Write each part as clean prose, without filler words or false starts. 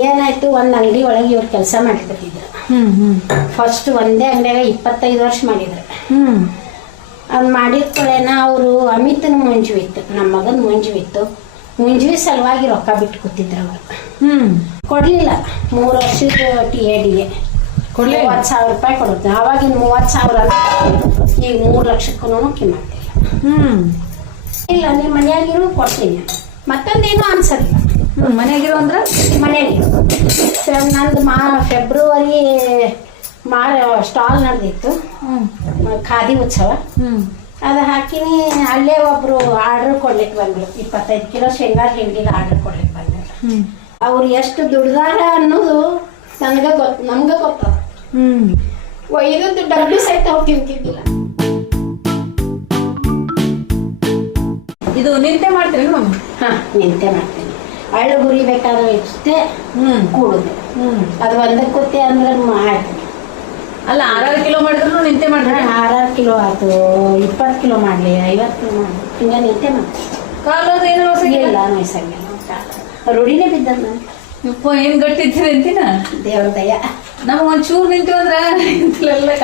ಏನಾಯ್ತು, ಒಂದ್ ಅಂಗಡಿ ಒಳಗೆ ಇವ್ರು ಕೆಲಸ ಮಾಡ್ತಿದ್ರು. ಫಸ್ಟ್ ಒಂದೇ ಅಂಗಡಿಯಾಗ 25 ವರ್ಷ ಮಾಡಿದ್ರು. ಅದ್ ಮಾಡಿದ ಕಡೆನ ಅವರು ಅಮಿತನ ಮುಂಜು ಇತ್ತು, ನಮ್ಮ ಮಗನ ಮುಂಜು ಇತ್ತು. ಮುಂಜುವಿ ಸಲುವಾಗಿ ರೊಕ್ಕ ಬಿಟ್ಟು ಕೂತಿದ್ರು ಅವರು. ಕೊಡ್ಲಿಲ್ಲ. 3 ವರ್ಷದ TADA ಕೊಡ್ಲಿ 30,000 ರೂಪಾಯಿ ಕೊಡುತ್ತೆ. ಅವಾಗಿನ 30,000 ಈಗ 3 ಲಕ್ಷಕ್ಕೂ ಕಿಮ್ಮತ್ತಿಲ್ಲ. ಇಲ್ಲ ನಿಮ್ಮ ಮನೆಯಾಗಿರೋ ಕೊಡ್ತೀನಿ, ಮತ್ತೊಂದೇನು ಅನ್ಸಲ್ಲ. ಮನೆಯಾಗಿರೋ ಅಂದ್ರೆ ಮನೆಯಾಗಿರೋ ನಂದು ಫೆಬ್ರವರಿ ಸ್ಟಾಲ್ ನಡೆದಿತ್ತು, ಖಾದಿ ಉತ್ಸವ. ಅದು ಹಾಕಿನಿ. ಅಲ್ಲೇ ಒಬ್ರು ಆರ್ಡರ್ ಕೊಡ್ಲಿಕ್ಕೆ ಬಂದ್ರು, 25 ಕಿಲೋ ಶೇಂಗಾ ಹಿಂಡಿಗೆ ಆರ್ಡರ್ ಕೊಡ್ಲಿಕ್ಕೆ ಬಂದ್ರು. ಅವ್ರು ಎಷ್ಟು ದುಡ್ದಾರ ಅನ್ನೋದು ನಮ್ಗೆ ಗೊತ್ತ. ಒಯ್ದದ್ದು ಡಬ್ಬಿ ಸಹಿತ ಅವ್ರು ತಿಂತಿದ್ದಿಲ್ಲ. ಇದು ನಿಂತೆ ಮಾಡ್ತೀರಿ ಮಮ್ಮಿ? ಹಾ, ನಿಂತೆ ಮಾಡ್ತೀನಿ. ಅಳ್ಳು ಹುರಿಬೇಕಾದ್ರೆ ಇಷ್ಟೇ ಕೂಡುದು. ಅದು ಒಂದಕ್ಕೆ ಕೂತೆ ಅಂದ್ರೆ ಆಯ್ತು. ಅಲ್ಲ 6 ಕಿಲೋ ಮಾಡಿದ್ರು ನಿಂತೆ ಮಾಡ್ತಾರೆ. 6 ಕಿಲೋ ಆಯ್ತು, 20 ಕಿಲೋ ಮಾಡ್ಲಿ, 50 ಕಿಲೋ ಮಾಡ್ಲಿ, ಹಿಂಗ ನಿಂತೆ ಮಾಡ್ತೀನಿ. ಕಾಲೋದು ಏನೋ ಇಲ್ಲ ನೋಯ್ಸಂಗಿಲ್ಲ, ರೂಢಿನೇ ಬಿದ್ದದ. ಏನ್ ಗಟ್ಟಿದ್ದೀರಿ ಅಂತೀನ? ದೇವ್ರ ದಯ. ನಮಗ್ ಒಂಚೂರು ನಿಂತೀವಂದ್ರ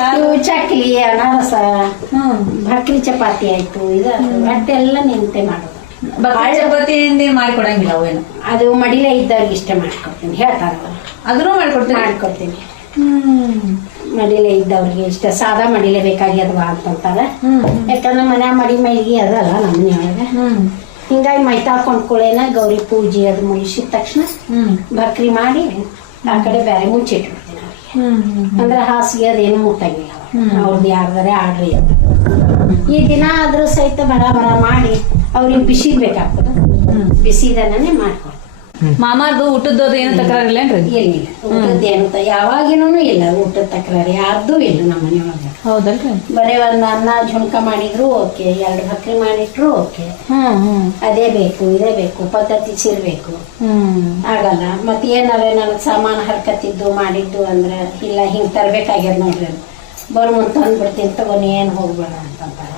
ಕಾಲು ಚಕ್ಲಿ, ಅನಾರಸ, ಭಕ್ರಿ ಚಪಾತಿ ಆಯ್ತು, ಇದು ಎಲ್ಲ ನಿಂತೆ ಮಾಡೋದು. ಚಪಾತಿ ಮಾಡಿ ಕೊಡಂಗಿಲ್ಲ ಅವೇನು? ಅದು ಮಡಿಲೇ ಇದ್ದವ್ರಿಗೆ ಇಷ್ಟ ಮಾಡ್ಕೊಡ್ತೀನಿ, ಹೇಳ್ತಾರ. ಅದನ್ನು ಮಾಡ್ಕೊಡ್ತೀನಿ. ಮಡಿಲೆ ಇದ್ದವ್ರಿಗೆ ಇಷ್ಟ. ಸಾದಾ ಮಡಿಲೆ ಬೇಕಾಗ್ಯದವಾ ಅಂತಂತಾರ. ಯಾಕಂದ್ರೆ ಮನ್ಯಾಗ ಮಡಿ ಮೈಲಿಗೆ ಅದಲ್ಲ ನಮ್ಮ ಮನೆಯೊಳಗೆ. ಹಿಂಗಾಗಿ ಮೈತಾ ಕೊಂಡ್ಕೊಳ್ಳೇನ ಗೌರಿ ಪೂಜೆ ಅದು ಮುಗಿಸಿದ ತಕ್ಷಣ ಭಕ್ರಿ ಮಾಡಿ ಆ ಕಡೆ ಬೇರೆ ಮುಚ್ಚಿಟ್ಬಿಡ್ತೀನಿ ಅವ್ರಿಗೆ. ಅಂದ್ರೆ ಹಾಸಿಗೆ ಅದೇನು ಮುಟ್ಟಂಗಿಲ್ಲ, ಅವ್ರದ್ದು ಯಾರ್ದಾರೆ ಆರ್ಡ್ರ್ ಇರ್ತದೆ. ಈ ದಿನ ಆದ್ರೂ ಸಹಿತ ಬರ ಮಾಡಿ ಅವ್ರಿಗೆ ಬಿಸಿ ಬೇಕಾಗ್ತದ, ಬಿಸಿದನೇ ಮಾಡ್ಕೊಡ್ತೀನಿ. ಮಾಮಾರ್ದು ಊಟದ್ದು ಏನು ತಕರಾರಿಲ್ಲೇನ್ರಿ? ಏನಿಲ್ಲ, ಊಟದ್ದೇನು ಯಾವಾಗಿನೂ ಇಲ್ಲ. ಊಟದ ತಕರಾರಿ ಯಾರ್ದು ಇಲ್ಲ ನಮ್ಮ ಮನೆಯೊಳಗೆ. ಹೌದಲ್ರಿ? ಬರೀ ಒಂದ್ ಅನ್ನ ಝುಣ್ಕ ಮಾಡಿದ್ರು ಓಕೆ, 2 ಭಕ್ರಿ ಮಾಡಿಟ್ರು ಓಕೆ. ಅದೇ ಬೇಕು ಇದೇ ಬೇಕು, ಪದ್ಧತಿ ಸಿರ್ಬೇಕು ಆಗಲ್ಲ. ಮತ್ ಏನಾರ ನನಗ್ ಸಾಮಾನು ಹರ್ಕತ್ತಿದ್ದು ಮಾಡಿದ್ದು ಅಂದ್ರೆ ಇಲ್ಲ ಹಿಂಗ್ ತರ್ಬೇಕಾಗ್ಯದ ನೋಡ್ರಿ, ಬರು ಮುಂದ್ ತಂದ್ಬಿಡ್ತೀನಿ ತಗೊಂಡು ಏನ್ ಹೋಗ್ಬೇಡ ಅಂತಂತಾರ.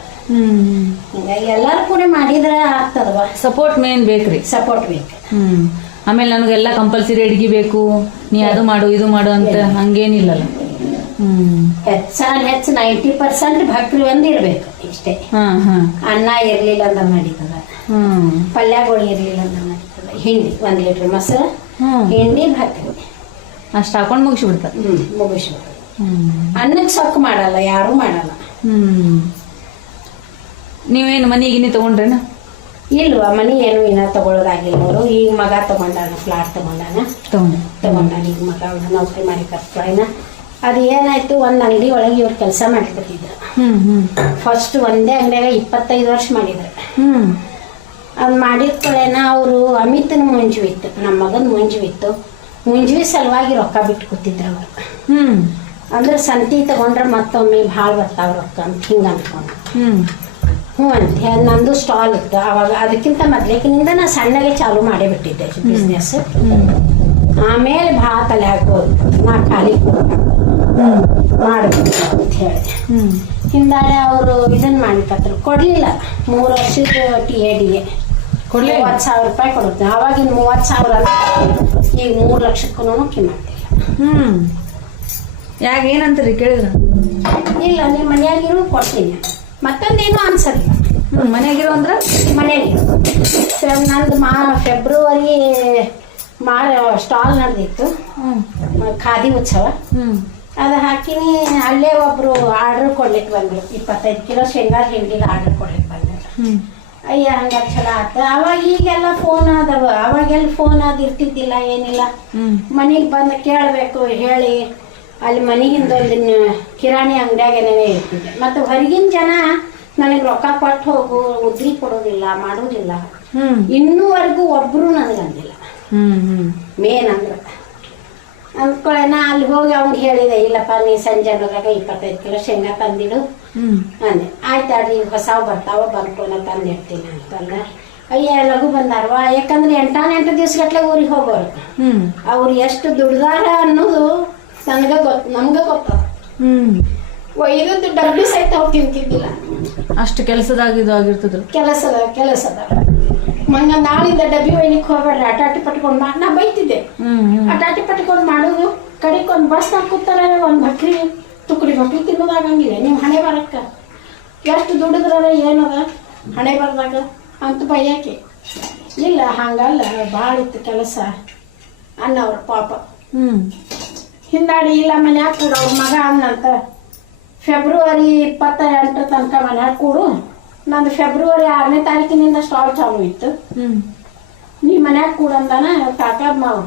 ಹಿಂಗಾಗಿ ಎಲ್ಲಾರು ಕೂಡ ಮಾಡಿದ್ರೆ ಆಗ್ತದವ. ಸಪೋರ್ಟ್ ಮೇನ್ ಬೇಕ್ರಿ. ಸಪೋರ್ಟ್ ಬೇಕು. ಆಮೇಲೆ ನನಗೆಲ್ಲ ಕಂಪಲ್ಸರಿ ಅಡಿಗೆ ಬೇಕು, ನೀ ಅದು ಮಾಡು ಇದು ಮಾಡು ಅಂತ ಹಂಗೇನಿಲ್ಲಲ್ಲ. ಹೆಚ್ಚು 90% ಭಕ್ರಿ ಒಂದ್ ಇರ್ಬೇಕು ಇಷ್ಟೇ. ಅನ್ನ ಇರ್ಲಿಲ್ಲ ಅಂದ್ರೆ ನಡೀತದ, ಪಲ್ಯಗಳು ಇರ್ಲಿಲ್ಲ ಅಂದ್ರೆ ನಡೀತದ. ಹಿಂಡಿ 1 ಲೀಟರ್ ಮೊಸರು, ಹಿಂಡಿ, ಭಕ್ರಿ ಅಷ್ಟು ಹಾಕೊಂಡ್ ಮುಗಿಸ್ಬಿಡ್ತಾರೆ. ಮುಗಿಸ್ಬಿಡ್ತಾರೆ. ಅನ್ನಕ್ಕೆ ಸೊಕ್ಕು ಮಾಡಲ್ಲ, ಯಾರು ಮಾಡಲ್ಲ. ನೀವೇನು ಮನೆಗಿನಿ ತಗೊಂಡ್ರೇನ? ಇಲ್ವಾ, ಮನಿ ಏನು ಇನ್ನ ತಗೊಳ್ಳೋದಾಗಿಲ್ಲ. ಅವರು ಈಗ ಮಗ ತಗೊಂಡಾನ, ಫ್ಲಾಟ್ ತಗೊಂಡಾನ ಈಗ ಮಗ ನೌಕರಿ ಮಾಡಿ ಕರ್ಸ್ಕೊಳನ. ಅದು ಏನಾಯ್ತು, ಒಂದ್ ಅಂಗಡಿ ಒಳಗೆ ಇವ್ರು ಕೆಲಸ ಮಾಡ್ತಿದ್ರು. ಫಸ್ಟ್ ಒಂದೇ ಅಂಗಡಿಯಾಗ 25 ವರ್ಷ ಮಾಡಿದ್ರು. ಅದ್ ಮಾಡಿದ ಕಡೆನ ಅವರು ಅಮಿತನ ಮುಂಜು ಇತ್ತು, ನಮ್ಮ ಮಗನ ಮುಂಜು ಇತ್ತು. ಮುಂಜುವಿ ಸಲುವಾಗಿ ರೊಕ್ಕ ಬಿಟ್ಟು ಕೂತಿದ್ರು ಅವರು. ಅಂದ್ರೆ ಸಂತಿ ತಗೊಂಡ್ರೆ ಮತ್ತೊಮ್ಮೆ ಭಾಳ ಬರ್ತಾವ ರೊಕ್ಕ ಅಂತ ಹಿಂಗ ಅನ್ಕೊಂಡು. ಅಂತ ನಂದು ಸ್ಟಾಲ್ ಇತ್ತು ಅವಾಗ. ಅದಕ್ಕಿಂತ ಮೊದ್ಲೇಕಿನಿಂದ ನಾ ಸಣ್ಣಗೆ ಚಾಲು ಮಾಡೇ ಬಿಟ್ಟಿದ್ದೆ ಬಿಸ್ನೆಸ್. ಆಮೇಲೆ ಭಾಳ ತಲೆ ಹಾಕೋದು, ನಾ ಖಾಲಿ ಮಾಡ್ಬೇಕು ಅಂತ ಹೇಳಿ ಹಿಂದಾಳೆ ಅವರು ಇದನ್ನ ಮಾಡಿಕತ್ರು. ಕೊಡ್ಲಿಲ್ಲ. 3 ವರ್ಷದ TADA ಕೊಡ್ಲಿ 30,000 ರೂಪಾಯಿ ಕೊಡುತ್ತೆ. ಅವಾಗಿನ 30,000 ಈಗ 3 ಲಕ್ಷಕ್ಕೂ ಕಿಮ್ಮತ್ತಿಲ್ಲ. ಯಾಕೆ ಏನಂತೀರಿ ಕೇಳಿದ್ರ? ಇಲ್ಲ ನಿಮ್ಮ ಮನೆಯಾಗಿರೋ ಕೊಡ್ತೀನಿ, ಮತ್ತೊಂದೇನು ಅನ್ಸಲ್ಲ. ಮನೆಯಾಗಿರೋ ಅಂದ್ರೆ ಮನೆಯಾಗಿರೋ ನಂದು ಫೆಬ್ರವರಿ ಸ್ಟಾಲ್ ನಡೆದಿತ್ತು, ಖಾದಿ ಉತ್ಸವ. ಅದು ಹಾಕಿನಿ. ಅಲ್ಲೇ ಒಬ್ರು ಆರ್ಡರ್ ಕೊಡ್ಲಿಕ್ಕೆ ಬಂದ್ರು, 25 ಕಿಲೋ ಶೇಂಗಾ ಹಿಂಡಿಗೆ ಆರ್ಡರ್ ಕೊಡ್ಲಿಕ್ಕೆ ಬಂದ್ರು. ಅಯ್ಯ ಹಂಗ ಚಲೋ ಆತ. ಅವಾಗ ಈಗೆಲ್ಲ ಫೋನ್ ಆದವ, ಅವಾಗೆಲ್ಲ ಫೋನ್ ಇರ್ತಿದ್ದಿಲ್ಲ, ಏನಿಲ್ಲ. ಮನೆಗೆ ಬಂದು ಕೇಳಬೇಕು ಹೇಳಿ ಅಲ್ಲಿ ಮನೆಗಿಂದೊಂದು ಕಿರಾಣಿ ಅಂಗಡಿಯಾಗೇನೇ ಇರ್ತಿದ್ದೆ. ಮತ್ತು ಹೊರಗಿನ ಜನ ನನಗೆ ರೊಕ್ಕ ಕೊಟ್ಟು ಹೋಗು, ಉದ್ರಿ ಕೊಡೋದಿಲ್ಲ, ಮಾಡೋದಿಲ್ಲ. ಇನ್ನೂವರೆಗೂ ಒಬ್ರು ನನಗಂದಿಲ್ಲ. ಮೇನ್ ಅಂದ್ರೆ ಅಂದ್ಕೊಳ್ಳೇನ ಅಲ್ಲಿ ಹೋಗಿ ಅವ್ನಿಗೆ ಹೇಳಿದೆ, ಇಲ್ಲಪ್ಪ ನೀ ಸಂಜೆ ಅನ್ನೋದ್ರಾಗ 25 ಕಿಲೋ ಶೇಂಗಾ ತಂದಿಡು ಅಂದೆ. ಆಯ್ತಾಡ್ರಿ, ಈಗ ಹೊಸಾವ್ ಬರ್ತಾವ, ಬರ್ಕೊಳ ತಂದಿಡ್ತೀನಿ ಅಂತಂದ. ಅಯ್ಯ ಲಘು ಬಂದಾರವಾ, ಯಾಕಂದ್ರೆ 8 ದಿವ್ಸಗಟ್ಲೆ ಊರಿಗೆ ಹೋಗೋರು. ಅವ್ರು ಎಷ್ಟು ದುಡ್ದಾರ ಅನ್ನೋದು ನಮ್ಗೆ ಗೊತ್ತ. ಒಯ್ದದ್ದು ಡಬ್ಬಿ ಸಹಿತ ಅವ್ರು ತಿಂತಿದ್ದಿಲ್ಲ, ಅಷ್ಟು ಕೆಲಸದಾಗ ಇದು ಆಗಿರ್ತದ್ರು. ಕೆಲಸದ ಮಂಗ ನಾಳಿಂದ ಡಬ್ಬಿ ಒಯ್ಲಿಕ್ಕೆ ಹೋಗ್ಬೇಡ್ರಿ ಅಟಾಟಿ ಪಟ್ಕೊಂಡು ಮಾಡಿ ನಾ ಬೈತಿದ್ದೆ. ಅಟಾಟಿ ಪಟ್ಕೊಂಡು ಮಾಡೋದು ಕಡೆಗೆ ಒಂದು ಬಸ್ನಾಗ ಕೂತಾರೆ ಒಂದು ಬಕ್ರಿ ತುಕಡಿ ಬಕ್ರಿ ತಿನ್ನೋದಾಗಂಗಿಲ್ಲ ನೀವು ಹಣೆ ಬರಕ್ಕ ಎಷ್ಟು ದುಡಿದ್ರ ಏನದ ಹಣೆ ಬರ್ದಾಗ ಅಂತ ಬೈಯಾಕೆ ಇಲ್ಲ ಹಂಗಲ್ಲ ಭಾಳ ಇತ್ತು ಕೆಲಸ ಅನ್ನವ್ರ ಪಾಪ. ಹಿಂದಾಡಿ ಇಲ್ಲ ಮನ್ಯಾಗ ಕೂಡು ಅವ್ರ ಮಗ ಅನ್ನಂತ ಫೆಬ್ರವರಿ 28 ತನಕ ಮನ್ಯಾಗ ಕೂಡು. ನಂದು ಫೆಬ್ರವರಿ 6ನೇ ತಾರೀಕಿನಿಂದ ಸ್ಟಾಲ್ ಚಾಲು ಇತ್ತು. ನೀ ಮನ್ಯಾಗ ಕೂಡಂದಾನ ಕಾಕ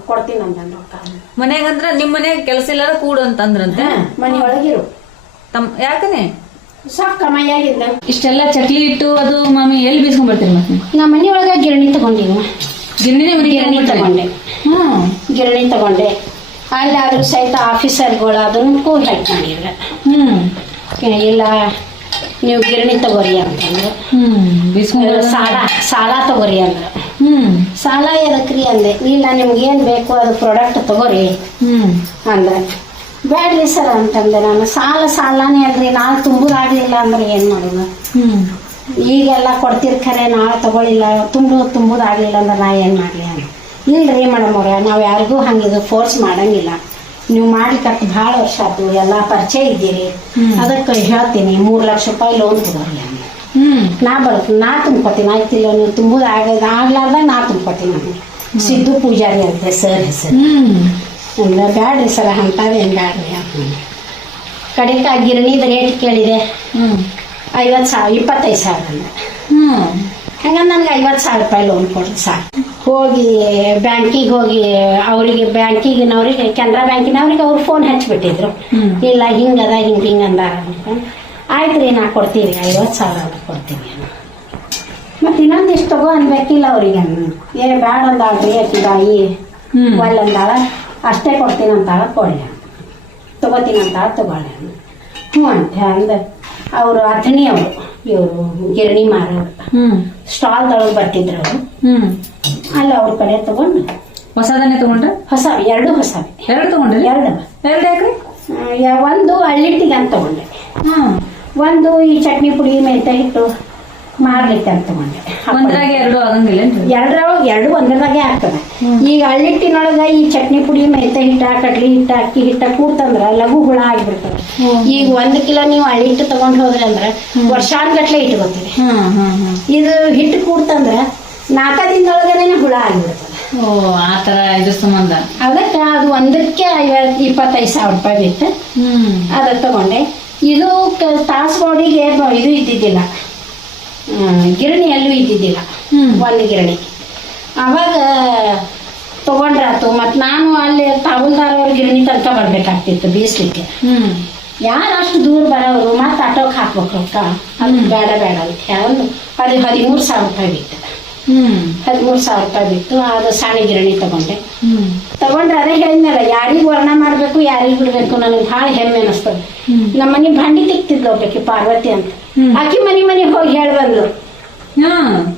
ಕೊಡ್ತೀನಿ ಅಂದ ರೊಕ್ಕ. ಮನ್ಯಾಗ ಅಂದ್ರ ನಿಮ್ ಮನ್ಯಾಗ ಕೆಲಸ ಇಲ್ಲಾರ ಕೂಡು ಅಂತಂದ್ರಂತೆ. ಮನೆಯೊಳಗಿರು ಯಾಕನೆ ಸಾಕ ಮೈಯಾಗಿಂದ ಇಷ್ಟೆಲ್ಲ ಚಕ್ಲಿ ಇಟ್ಟು ಅದು ಮಾಮಿ ಎಲ್ಲಿ ಬೀಸ್ಕೊಂಡ್ ಬರ್ತೀರಿ ಮತ್ತೆ? ನಾ ಮನೆಯೊಳಗ ಗಿರಣಿ ತಗೊಂಡಿವ. ಗಿರಣಿ ತಗೊಂಡೆ. ಗಿರಣಿ ತಗೊಂಡೆ. ಅಲ್ಲಿ ಆದ್ರೂ ಸಹಿತ ಆಫೀಸರ್ಗಳು ಅದನ್ನು ಕೂಲಿ ಹಾಕೊಂಡಿದ್ರ. ಇಲ್ಲ ನೀವು ಗಿರಣಿ ತಗೋರಿ ಅಂತಂದ್ರೆ ಸಾಲ ತಗೋರಿ ಅಂದ್ರ ಸಾಲ ಎದಕ್ರಿ ಅಂದೆ. ಇಲ್ಲ ನಿಮ್ಗೇನ್ ಬೇಕು ಅದು ಪ್ರಾಡಕ್ಟ್ ತಗೋರಿ ಅಂದ್ರೆ ಬ್ಯಾಡ್ರಿ ಸರ್ ಅಂತಂದೆ. ನಾನು ಸಾಲನೇ ಅಲ್ರಿ ನಾಳೆ ತುಂಬುದಾಗ್ಲಿಲ್ಲ ಅಂದ್ರೆ ಏನ್ ಮಾಡೋದು? ಈಗೆಲ್ಲ ಕೊಡ್ತೀರಿ ಖರೆ ನಾಳೆ ತಗೊಳಿಲ್ಲ ತುಂಬುದಾಗ್ಲಿಲ್ಲ ಅಂದ್ರೆ ನಾ ಏನ್ ಮಾಡ್ಲಿ ಅಂತ. ಇಲ್ರಿ ಮೇಡಮ್ ಅವ್ರ ನಾವ್ ಯಾರಿಗೂ ಹಂಗಿದು ಫೋರ್ಸ್ ಮಾಡಂಗಿಲ್ಲ. ನೀವು ಮಾಡ್ಲಿಕ್ಕೆ ಭಾಳ ವರ್ಷ ಆಯ್ತು ಎಲ್ಲ ಪರಿಚಯ ಇದ್ದೀರಿ ಅದಕ್ಕೆ ಹೇಳ್ತೀನಿ 3 ಲಕ್ಷ ರೂಪಾಯಿ ಲೋನ್ ತಗೋರಿ ಅಂದೆ. ನಾ ತುಂಬ್ಕೊತೀನಿ ಆಯ್ತಿಲ್ಲ ನೀವು ತುಂಬುದು ಆಗ್ಲಾರ್ದಾಗ ನಾ ತುಂಬ್ಕೊತೀನಿ ಅಂದೆ. ಸಿದ್ದು ಪೂಜಾರಿ ಅಂತೆ ಸರ್ ಹೆಸರು. ಅಂದ್ರೆ ಬ್ಯಾಡ್ರಿ ಸರ್ ಅಂತಾವೇನು ಬ್ಯಾಡ್ರಿ ಅಂತ. ಕಡೆಕ ಗಿರಣಿದ ರೇಟ್ ಕೇಳಿದೆ 25,000 ಅಂದ್ರೆ ಹಂಗಂದ್ರೆ ನನಗೆ 50,000 ರೂಪಾಯಿ ಲೋನ್ ಕೊಡ್ರಿ ಸಾಕು. ಹೋಗಿ ಬ್ಯಾಂಕಿಗೆ ಹೋಗಿ ಅವರಿಗೆ ಬ್ಯಾಂಕಿಗಿನವ್ರಿಗೆ ಕೆನರಾ ಬ್ಯಾಂಕಿನವ್ರಿಗೆ ಅವ್ರು ಫೋನ್ ಹಚ್ಚಿಬಿಟ್ಟಿದ್ರು. ಇಲ್ಲ ಹಿಂಗದ ಹಿಂಗ ಅಂದಾರ ಅನ್ಕೊಂಡು ಆಯ್ತು ರೀ ನಾ ಕೊಡ್ತೀವಿ 50,000 ಕೊಡ್ತೀವಿ. ಮತ್ತೆ ಇನ್ನೊಂದಿಷ್ಟು ತಗೋ ಅನ್ಬೇಕಿಲ್ಲ ಅವ್ರಿಗೆ. ಬ್ಯಾಡ ಅಂದಾಳ್ರಿ ಬಾಯಿ ಒಳ್ಳೆ ಅಂದಾಳ ಅಷ್ಟೇ ಕೊಡ್ತೀನಿ ಅಂತಾಳ ಕೊಡ್ಲಿ ತಗೋತೀನಿ ಅಂತಾಳ ತಗೊಳ್ಳಿ ಅಂತ ಅಂದ. ಅವರು ಅಥಣಿ ಅವರು ಇವರು ಗಿರಣಿ ಮಾರೋರು ಸ್ಟಾಲ್ದೊಳಗೆ ಬರ್ತಿದ್ರು ಅವರು. ಅಲ್ಲಿ ಅವ್ರ ಕಡೆ ತಗೊಂಡು ಹೊಸದನ್ನೇ ತಗೊಂಡ್ರೆ ಎರಡು ತಗೊಂಡ್ರೆ ಎರಡು ಯಾಕ್ರಿ? ಒಂದು ಹಳ್ಳಿಟ್ಟಿಗೆ ಅಂತ ತಗೊಂಡೆ. ಒಂದು ಈ ಚಟ್ನಿ ಪುಡಿ ಮೆಂತೆ ಹಿಟ್ಟು ಮಾರ್ಲಿಕ್ಕೆ ಅಂತ ತಗೊಂಡೆ. ಎರಡು ಆಗಂಗಿಲ್ಲ ಎರಡು ಒಂದ್ರದಾಗೆ ಆಗ್ತದೆ. ಈಗ ಹಳ್ಳಿಟ್ಟಿನೊಳಗ ಈ ಚಟ್ನಿ ಪುಡಿ ಮೆಂತೆ ಹಿಟ್ಟ ಕಡ್ಲಿ ಹಿಟ್ಟ ಅಕ್ಕಿ ಹಿಟ್ಟ ಕೂಡ್ತಂದ್ರ ಲಘು ಹುಳ ಆಗಿಬಿಡ್ತದೆ. ಈಗ 1 ಕಿಲೋ ನೀವು ಹಳ್ಳಿಟ್ಟು ತಗೊಂಡ್ ಹೋದ್ರಿ ಅಂದ್ರ ವರ್ಷಾನ್ಗಟ್ಲೆ ಇಟ್ಕೋತೀವಿ. ಇದು ಹಿಟ್ಟು ಕೂಡ್ತಂದ್ರ 4 ದಿನದೊಳಗನೆ ಹುಳ ಆಗಿಬಿಡ್ತದೆ. ಆತರ ಇದ್ರ ಸಂಬಂಧ ಅದಕ್ಕೆ ಅದು ಒಂದಕ್ಕೆ 25,000 ರೂಪಾಯಿ ಬಿತ್ತು. ಅದ ತಗೊಂಡೆ. ಇದು ತಾಸ್ಗೋಡಿಗೆ ಇದು ಇದ್ದಿದ್ದಿಲ್ಲ, ಗಿರಣಿಯಲ್ಲೂ ಇದ್ದಿದ್ದಿಲ್ಲ ಒಂದು ಗಿರಣಿ. ಅವಾಗ ತಗೊಂಡ್ರಾತು. ಮತ್ತು ನಾನು ಅಲ್ಲಿ ತಾವುಲ್ದಾರವ್ರ ಗಿರಣಿ ತನಕ ಬರ್ಬೇಕಾಗ್ತಿತ್ತು ಬೀಸ್ಲಿಕ್ಕೆ. ಯಾರು ಅಷ್ಟು ದೂರ ಬರೋರು ಮತ್ತೆ ಆಟೋಕ್ಕೆ ಹಾಕ್ಬೇಕು ರೊಕ್ಕ. ಅದು ಬೇಡ ಒಂದು ಅದು 13,000 ರೂಪಾಯಿ ಬಿತ್ತು. 13,000 ರೂಪಾಯಿ ಬಿತ್ತು. ಅದು ಸಾಣಿ ಗಿರಣಿ ತಗೊಂಡ್ರೆ ಅದೇ ಹೇಳಿದ್ನಲ್ಲ ಯಾರಿಗೂ ವರ್ಣ ಮಾಡ್ಬೇಕು ಯಾರಿಗೂ ಬಿಡ್ಬೇಕು. ನನಗೆ ಭಾಳ ಹೆಮ್ಮೆ ಅನಿಸ್ತದೆ. ನಮ್ಮ ಮನೆ ಭಾಂಡಿ ತಿಕ್ತಿದ್ಲು ಒಬ್ಬಾಕಿ ಪಾರ್ವತಿ ಅಂತ. ಆಕಿ ಮನೆ ಹೋಗಿ ಹೇಳಿ ಬಂದ್ಲು,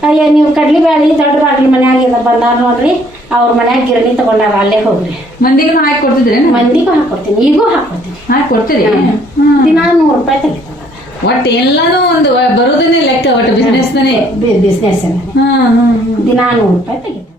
ಅಯ್ಯ ನೀವು ಕಡ್ಲಿ ಬ್ಯಾಳಿ ದೊಡ್ಡ ಬಾಗ್ಲಿ ಮನ್ಯಾಗ ಬಂದಾರ ನೋಡ್ರಿ ಅವ್ರ ಮನ್ಯಾಗ ಗಿರಣಿ ತಗೊಂಡಾರ ಅಲ್ಲೇ ಹೋಗ್ರಿ. ಮಂದಿಗೂ ಹಾಕಿ ಕೊಡ್ತಿದ್ರಿ? ಮಂದಿಗೂ ಹಾಕೊಡ್ತೀನಿ, ಈಗೂ ಹಾಕೊಡ್ತೀನಿ. ಹಾಕೊಡ್ತೀರಿ? ದಿನ 100 ರೂಪಾಯಿ ತೆಗಿತದ. ಒಟ್ಟು ಎಲ್ಲಾನು ಒಂದು ಬರೋದನ್ನೇ ಲೆಕ್ಕ. ಒಟ್ಟು ಬಿಸ್ನೆಸ್ ದಿನ 100 ರೂಪಾಯಿ ತೆಗಿತದ.